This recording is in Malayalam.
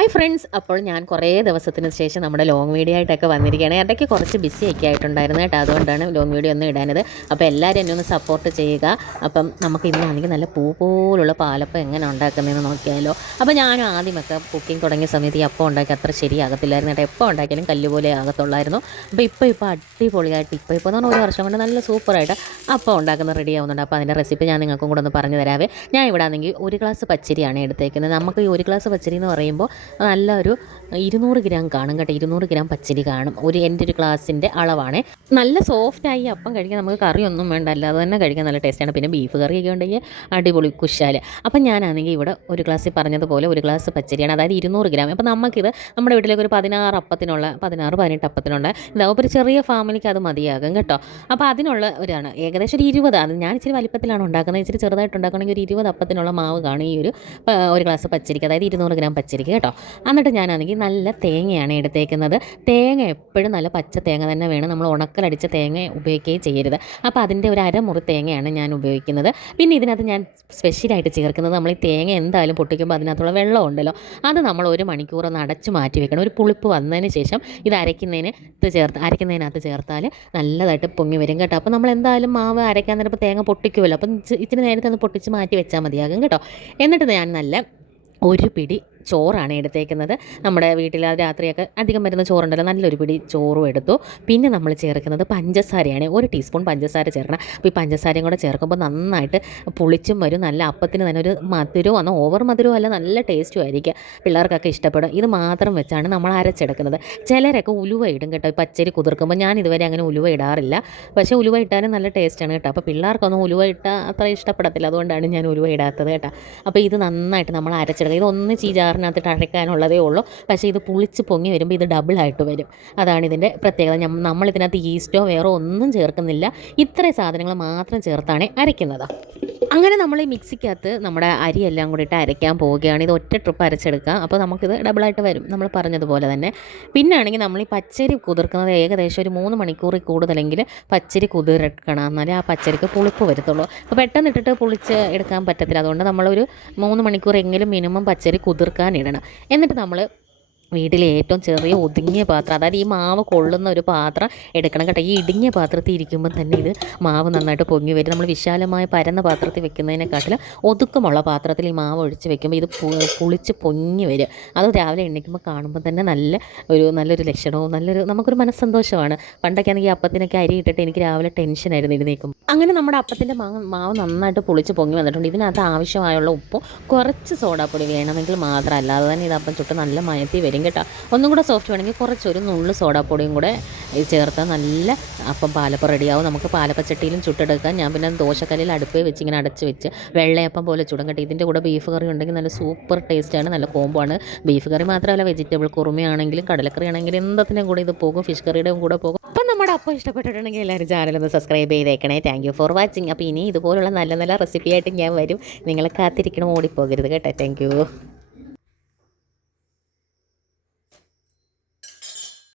ഹായ് ഫ്രണ്ട്സ്, അപ്പോൾ ഞാൻ കുറേ ദിവസത്തിന് ശേഷം നമ്മുടെ ലോങ് വീഡിയോ ആയിട്ടൊക്കെ വന്നിരിക്കുകയാണ്. ഇടയ്ക്ക് കുറച്ച് ബിസി ഒക്കെ ആയിട്ടുണ്ടായിരുന്നു കേട്ടോ, അതുകൊണ്ടാണ് ലോങ് വീഡിയോ ഒന്നും ഇടാനത്. അപ്പോൾ എല്ലാവരും എന്നെ ഒന്ന് സപ്പോർട്ട് ചെയ്യുക. അപ്പം നമുക്ക് ഇന്നാണെങ്കിൽ നല്ല പൂ പോലുള്ള പാലപ്പം എങ്ങനെ ഉണ്ടാക്കുന്നതെന്ന് നോക്കിയാലോ. അപ്പോൾ ഞാൻ ആദ്യമൊക്കെ കുക്കിംഗ് തുടങ്ങിയ സമയത്ത് ഈ അപ്പം ഉണ്ടാക്കി അത്ര ശരിയാകത്തില്ലായിരുന്നു കേട്ടോ. എപ്പോൾ ഉണ്ടാക്കിയാലും കല്ലുപോലെ ആകത്തുള്ളായിരുന്നു. അപ്പോൾ ഇപ്പോൾ അടിപൊളിയായിട്ട് ഇപ്പോൾ എന്ന് പറഞ്ഞാൽ ഒരു വർഷം കൊണ്ട് നല്ല സൂപ്പറായിട്ട് അപ്പം ഉണ്ടാക്കുന്ന റെഡി ആവുന്നുണ്ട്. അപ്പോൾ അതിൻ്റെ റെസിപ്പി ഞാൻ നിങ്ങൾക്കും കൂടെ ഒന്ന് പറഞ്ഞു തരാവേ. ഞാൻ ഇവിടെ ആണെങ്കിൽ 1 ഗ്ലാസ് പച്ചരിയാണ് എടുത്തേക്കുന്നത്. നമുക്ക് ഈ 1 ഗ്ലാസ് പച്ചരി എന്ന് പറയുമ്പോൾ നല്ല ഒരു 200 ഗ്രാം കാണും കേട്ടോ. 200 ഗ്രാം പച്ചരി കാണും. എൻ്റെ ഒരു ഗ്ലാസിൻ്റെ അളവാണ്. നല്ല സോഫ്റ്റായി അപ്പം കഴിക്കാൻ നമുക്ക് കറിയൊന്നും വേണ്ട, അല്ലാതെ തന്നെ കഴിക്കാൻ നല്ല ടേസ്റ്റാണ്. പിന്നെ ബീഫ് കറിയൊക്കെ ഉണ്ടെങ്കിൽ അടിപൊളി കുശാൽ. അപ്പം ഞാനാണെങ്കിൽ ഇവിടെ 1 ഗ്ലാസ്സിൽ പറഞ്ഞതുപോലെ 1 ഗ്ലാസ് പച്ചരിയാണ്, അതായത് 200 ഗ്രാം. അപ്പോൾ നമുക്കിത് നമ്മുടെ വീട്ടിലേക്ക് ഒരു 16-18 അപ്പത്തിനുള്ള ഇതാവും. ഒരു ചെറിയ ഫാമിലിക്ക് അത് മതിയാകും കേട്ടോ. അപ്പോൾ അതിനുള്ള ഒരാണ് ഏകദേശം ഒരു 20. അത് ഞാൻ ഇച്ചിരി വലിപ്പത്തിലാണ് ഉണ്ടാക്കുന്നത്. ഇച്ചിരി ചെറുതായിട്ട് ഉണ്ടാക്കണമെങ്കിൽ ഒരു 20 അപ്പത്തിനുള്ള മാവ് കാണും ഈ ഒരു ഗ്ലാസ് പച്ചരിക്ക്, അതായത് 200 ഗ്രാം പച്ചരിക്ക് കേട്ടോ. എന്നിട്ട് ഞാനാണെങ്കിൽ നല്ല തേങ്ങയാണ് എടുത്തേക്കുന്നത്. തേങ്ങ എപ്പോഴും നല്ല പച്ച തേങ്ങ തന്നെ വേണം. നമ്മൾ ഉണക്കലടിച്ച തേങ്ങ ഉപയോഗിക്കുകയും ചെയ്യരുത്. അപ്പോൾ അതിൻ്റെ ഒരു അരമുറി തേങ്ങയാണ് ഞാൻ ഉപയോഗിക്കുന്നത്. പിന്നെ ഇതിനകത്ത് ഞാൻ സ്പെഷ്യലായിട്ട് ചേർക്കുന്നത്, നമ്മൾ ഈ തേങ്ങ എന്തായാലും പൊട്ടിക്കുമ്പോൾ അതിനകത്തുള്ള വെള്ളം ഉണ്ടല്ലോ, അത് നമ്മൾ 1 മണിക്കൂർ ഒന്ന് അടച്ച് മാറ്റി വെക്കണം. ഒരു പുളിപ്പ് വന്നതിന് ശേഷം ഇത് അരയ്ക്കുന്നതിനകത്ത് ചേർത്താൽ നല്ലതായിട്ട് പൊങ്ങി വരും കേട്ടോ. അപ്പോൾ നമ്മൾ എന്തായാലും മാവ് അരയ്ക്കാൻ നേരപ്പോൾ തേങ്ങ പൊട്ടിക്കുമല്ലോ, അപ്പം ഇച്ചിരി നേരത്തെ ഒന്ന് പൊട്ടിച്ച് മാറ്റി വെച്ചാൽ മതിയാകും കേട്ടോ. എന്നിട്ട് ഞാൻ നല്ല 1 പിടി ചോറാണ് എടുത്തേക്കുന്നത്. നമ്മുടെ വീട്ടിൽ രാത്രിയൊക്കെ അധികം വരുന്ന ചോറുണ്ടല്ലോ, നല്ലൊരു പിടി ചോറും എടുത്തു. പിന്നെ നമ്മൾ ചേർക്കുന്നത് പഞ്ചസാരയാണ്. 1 ടീസ്പൂൺ പഞ്ചസാര ചേർക്കണം. അപ്പോൾ ഈ പഞ്ചസാരയും കൂടെ ചേർക്കുമ്പോൾ നന്നായിട്ട് പുളിച്ചും വരും. നല്ല അപ്പത്തിന് തന്നെ ഒരു മധുരവും, എന്നാൽ ഓവർ മധുരവും അല്ല, നല്ല ടേസ്റ്റും ആയിരിക്കും. പിള്ളേർക്കൊക്കെ ഇഷ്ടപ്പെടും. ഇത് മാത്രം വെച്ചാണ് നമ്മൾ അരച്ചെടുക്കുന്നത്. ചിലരൊക്കെ ഉലുവ ഇടും കേട്ടോ പച്ചരി കുതിർക്കുമ്പോൾ. ഞാൻ ഇതുവരെ അങ്ങനെ ഉലുവ ഇടാറില്ല, പക്ഷേ ഉലുവ ഇട്ടാലും നല്ല ടേസ്റ്റാണ് കേട്ടോ. അപ്പോൾ പിള്ളേർക്കൊന്നും ഉലുവ ഇട്ടാൽ അത്ര ഇഷ്ടപ്പെടത്തില്ല, അതുകൊണ്ടാണ് ഞാൻ ഉലുവ ഇടാത്തത് കേട്ടോ. അപ്പോൾ ഇത് നന്നായിട്ട് നമ്മൾ അരച്ചെടുക്കുക. ഇതൊന്ന് ജാറിനകത്തിട്ട് അരയ്ക്കാനുള്ളതേ ഉള്ളൂ, പക്ഷേ ഇത് പുളിച്ച് പൊങ്ങി വരുമ്പോൾ ഇത് ഡബിളായിട്ട് വരും. അതാണ് ഇതിൻ്റെ പ്രത്യേകത. നമ്മളിതിനകത്ത് ഈസ്റ്റോ വേറെ ഒന്നും ചേർക്കുന്നില്ല. ഇത്രയും സാധനങ്ങൾ മാത്രം ചേർത്താണ് അരയ്ക്കുന്നത്. അങ്ങനെ നമ്മൾ ഈ മിക്സിക്കകത്ത് നമ്മുടെ അരിയെല്ലാം കൂടി ഇട്ട് അരയ്ക്കാൻ പോവുകയാണ്. ഇത് ഒറ്റ ട്രിപ്പ് അരച്ചെടുക്കുക. അപ്പോൾ നമുക്കിത് ഡബിളായിട്ട് വരും, നമ്മൾ പറഞ്ഞതുപോലെ തന്നെ. പിന്നെ ആണെങ്കിൽ നമ്മൾ ഈ പച്ചരി കുതിർക്കുന്നത് ഏകദേശം ഒരു 3 മണിക്കൂറിൽ കൂടുതലെങ്കിൽ പച്ചരി കുതിർക്കണം, എന്നാലേ ആ പച്ചരിക്ക് പുളിപ്പ് വരത്തുള്ളൂ. അപ്പോൾ പെട്ടെന്ന് ഇട്ടിട്ട് പുളിച്ച് എടുക്കാൻ പറ്റത്തില്ല. അതുകൊണ്ട് നമ്മളൊരു 3 മണിക്കൂർ എങ്കിലും മിനിമം പച്ചരി കുതിർക്കാനിടണം. എന്നിട്ട് നമ്മൾ വീട്ടിലെ ഏറ്റവും ചെറിയ ഒതുങ്ങിയ പാത്രം, അതായത് ഈ മാവ് കൊള്ളുന്ന ഒരു പാത്രം എടുക്കണം കേട്ടോ. ഈ ഇടുങ്ങിയ പാത്രത്തിൽ ഇരിക്കുമ്പോൾ തന്നെ ഇത് മാവ് നന്നായിട്ട് പൊങ്ങി വരും. നമ്മൾ വിശാലമായ പരന്ന പാത്രത്തിൽ വെക്കുന്നതിനെക്കാട്ടിലും ഒതുക്കമുള്ള പാത്രത്തിൽ ഈ മാവ് ഒഴിച്ച് വെക്കുമ്പോൾ ഇത് പുളിച്ച് പൊങ്ങി വരും. അത് രാവിലെ എണ്ണിക്കുമ്പോൾ കാണുമ്പോൾ തന്നെ നല്ലൊരു ലക്ഷണവും നമുക്കൊരു മനസ്സന്തോഷമാണ്. പണ്ടൊക്കെ ആണെങ്കിൽ അപ്പത്തിനൊക്കെ അരി ഇട്ടിട്ട് എനിക്ക് രാവിലെ ടെൻഷനായിരുന്നു എഴുന്നേക്കും. അങ്ങനെ നമ്മുടെ അപ്പത്തിൻ്റെ മാവ് നന്നായിട്ട് പുളിച്ച് പൊങ്ങി വന്നിട്ടുണ്ട്. ഇതിനകത്ത് ആവശ്യമായുള്ള ഉപ്പും കുറച്ച് സോഡാപ്പൊടി വേണമെങ്കിൽ മാത്രം, അല്ലാതെ തന്നെ ഇത് അപ്പം ചുട്ട് നല്ല മയത്തി വരും കേട്ടോ. ഒന്നും കൂടെ സോഫ്റ്റ് വേണമെങ്കിൽ കുറച്ചൊരു നുള്ളു സോഡാപ്പൊടിയും കൂടെ ചേർത്താൽ നല്ല അപ്പം പാലപ്പം റെഡിയാവും. നമുക്ക് പാലപ്പച്ചട്ടിയിലും ചുട്ടെടുക്കാം. ഞാൻ പിന്നെ ദോശക്കല്ലിൽ അടുപ്പേ വെച്ച് ഇങ്ങനെ അടച്ച് വെച്ച് വെള്ളയപ്പം പോലെ ചുടും കേട്ടോ. ഇതിൻ്റെ കൂടെ ബീഫ് കറി ഉണ്ടെങ്കിൽ നല്ല സൂപ്പർ ടേസ്റ്റാണ്, നല്ല കോംബോ ആണ്. ബീഫ് കറി മാത്രമല്ല, വെജിറ്റബിൾ കുറുമയാണെങ്കിലും കടലക്കറി ആണെങ്കിലും എന്തിനും കൂടെ ഇത് പോകും, ഫിഷ് കറിയുടെ കൂടെ പോകും. അപ്പം നമ്മുടെ അപ്പം ഇഷ്ടപ്പെട്ടിട്ടുണ്ടെങ്കിൽ എല്ലാവരും ചാനലൊന്ന് സബ്സ്ക്രൈബ് ചെയ്തേക്കണേ. Thank you for watching. അപ്പോൾ ഇനി ഇതുപോലുള്ള നല്ല നല്ല റെസിപ്പിയായിട്ട് ഞാൻ വരും. നിങ്ങൾ കാത്തിരിക്കണം, ഓടിപ്പോകരുത് കേട്ടോ. Thank you.